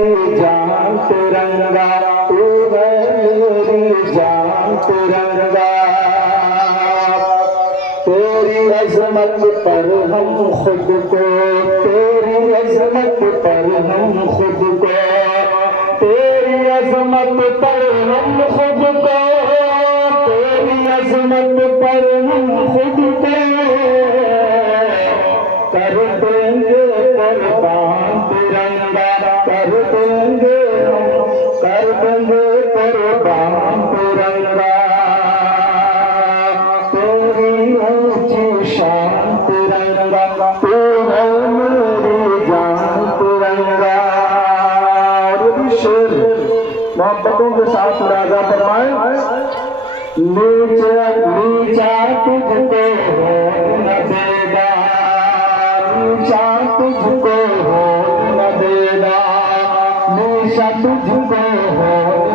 मेरी जान तिरंगा, तू है मेरी जान तिरंगा। तेरी अजमत पर हम खुद को, तेरी अजमत पर हम खुद को, तेरी अजमत पर हम खुद को, तेरी अजमत पर हम खुद को कर देंगे कुर्बान तिरंगा, कर देंगे हम, कर देंगे कुर्बान तिरंगा। तेरी ऊंची शान तिरंगा, तू है मेरी जान तिरंगा। शेर मोहब्बतों के साथ राजा फरमाए, नीचा नीचा तुझको हो न देगा, नीचा तुझको हो न देगा, नीचा तुझको हो